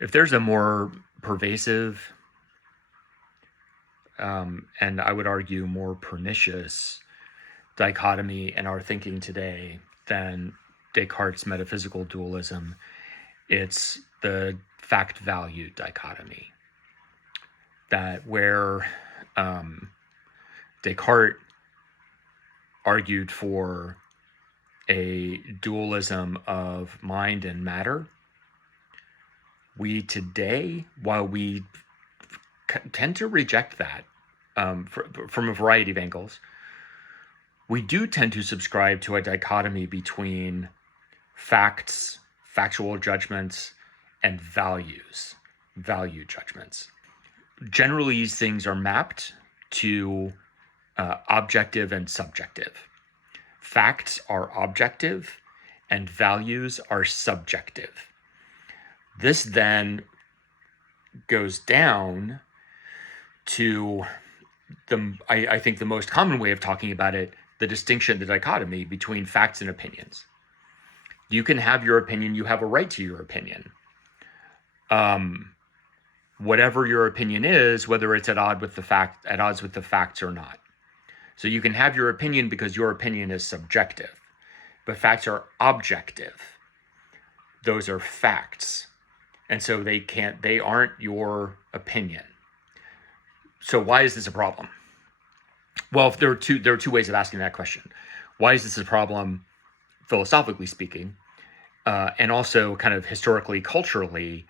If there's a more pervasive, and I would argue more pernicious dichotomy in our thinking today than Descartes' metaphysical dualism, it's the fact-value dichotomy. That where Descartes argued for a dualism of mind and matter, we today, while we tend to reject that from a variety of angles, we do tend to subscribe to a dichotomy between facts, factual judgments, and values, value judgments. Generally, these things are mapped to objective and subjective. Facts are objective and values are subjective. This then goes down to I think the most common way of talking about it, the distinction, the dichotomy between facts and opinions. You can have your opinion, you have a right to your opinion. Whatever your opinion is, whether it's at odds with the facts or not. So you can have your opinion because your opinion is subjective, but facts are objective. Those are facts. And so they aren't your opinion. So why is this a problem? Well, there are two ways of asking that question. Why is this a problem, philosophically speaking, and also kind of historically, culturally?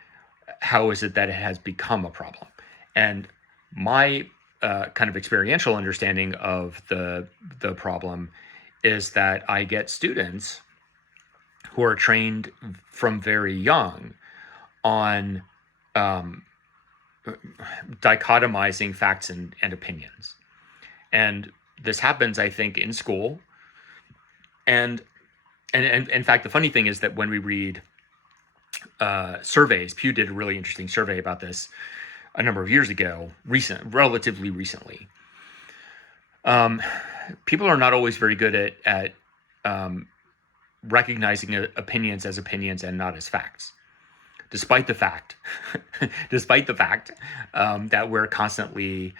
How is it that it has become a problem? And my kind of experiential understanding of the problem is that I get students who are trained from very young on dichotomizing facts and opinions. And this happens, I think, in school. And in fact, the funny thing is that when we read surveys, Pew did a really interesting survey about this a number of years ago, relatively recently. People are not always very good at recognizing opinions as opinions and not as facts, despite the fact that we're constantly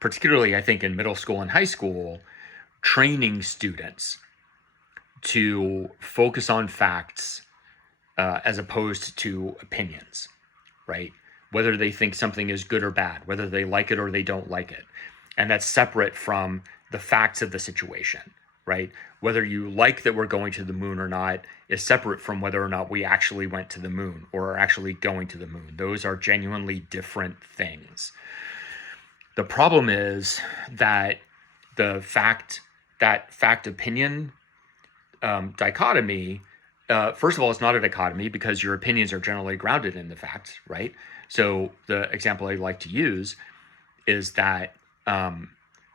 particularly I think in middle school and high school, training students to focus on facts as opposed to opinions, right? Whether they think something is good or bad, whether they like it or they don't like it. And that's separate from the facts of the situation, right? Whether you like that we're going to the moon or not is separate from whether or not we actually went to the moon or are actually going to the moon. Those are genuinely different things. The problem is that the fact opinion dichotomy, first of all, it's not a dichotomy because your opinions are generally grounded in the facts, right? So the example I like to use is that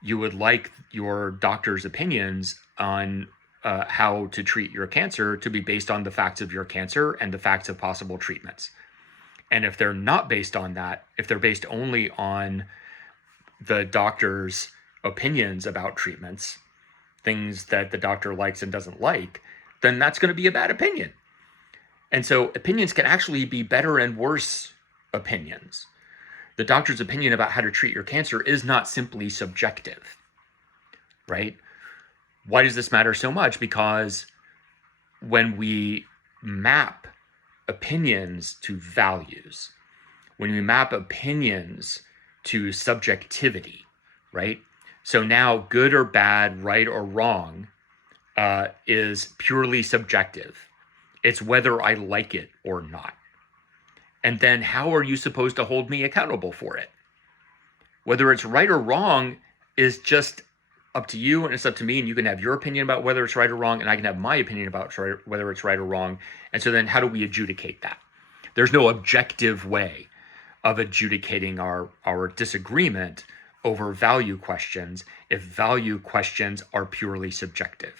you would like your doctor's opinions on how to treat your cancer to be based on the facts of your cancer and the facts of possible treatments. And if they're not based on that, if they're based only on the doctor's opinions about treatments, things that the doctor likes and doesn't like, then that's going to be a bad opinion. And so opinions can actually be better and worse opinions. The doctor's opinion about how to treat your cancer is not simply subjective, right? Why does this matter so much? Because when we map opinions to values, when we map opinions to subjectivity, right? So now good or bad, right or wrong is purely subjective. It's whether I like it or not. And then how are you supposed to hold me accountable for it? Whether it's right or wrong is just up to you and it's up to me, and you can have your opinion about whether it's right or wrong, and I can have my opinion about whether it's right or wrong. And so then how do we adjudicate that? There's no objective way of adjudicating our disagreement over value questions if value questions are purely subjective.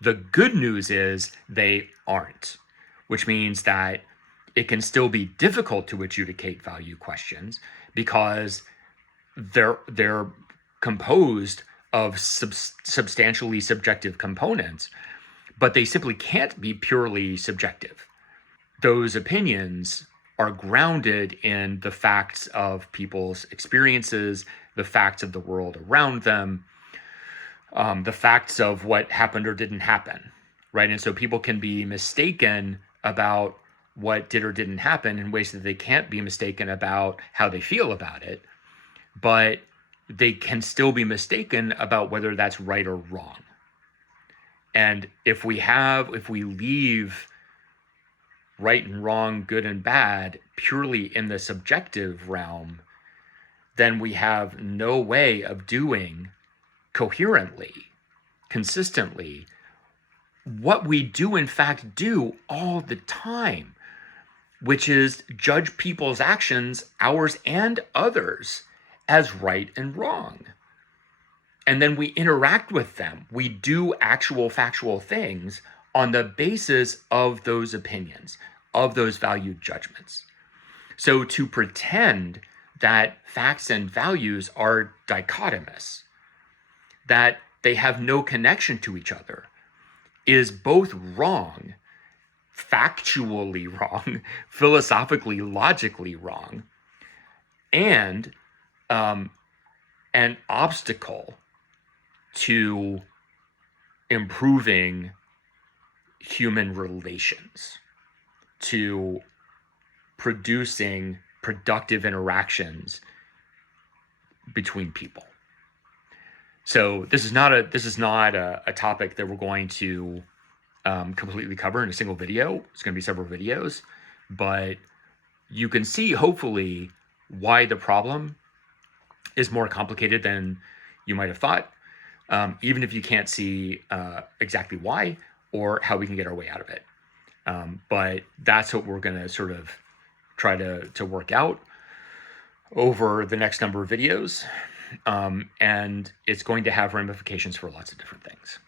The good news is they aren't, which means that it can still be difficult to adjudicate value questions because they're composed of substantially subjective components, but they simply can't be purely subjective. those opinions are grounded in the facts of people's experiences, the facts of the world around them, the facts of what happened or didn't happen, right? And so people can be mistaken about what did or didn't happen in ways that they can't be mistaken about how they feel about it, but they can still be mistaken about whether that's right or wrong. And if we leave right and wrong, good and bad, purely in the subjective realm, then we have no way of doing coherently, consistently, what we do in fact do all the time, which is judge people's actions, ours and others, as right and wrong. And then we interact with them. We do actual factual things on the basis of those opinions, of those valued judgments. So to pretend that facts and values are dichotomous, that they have no connection to each other, is both wrong, factually wrong, philosophically, logically wrong, and an obstacle to improving human relations, to producing productive interactions between people. So this is not a topic that we're going to completely cover in a single video. It's going to be several videos, but you can see hopefully why the problem is more complicated than you might have thought, even if you can't see exactly why or how we can get our way out of it. But that's what we're going to sort of try to work out over the next number of videos. And it's going to have ramifications for lots of different things.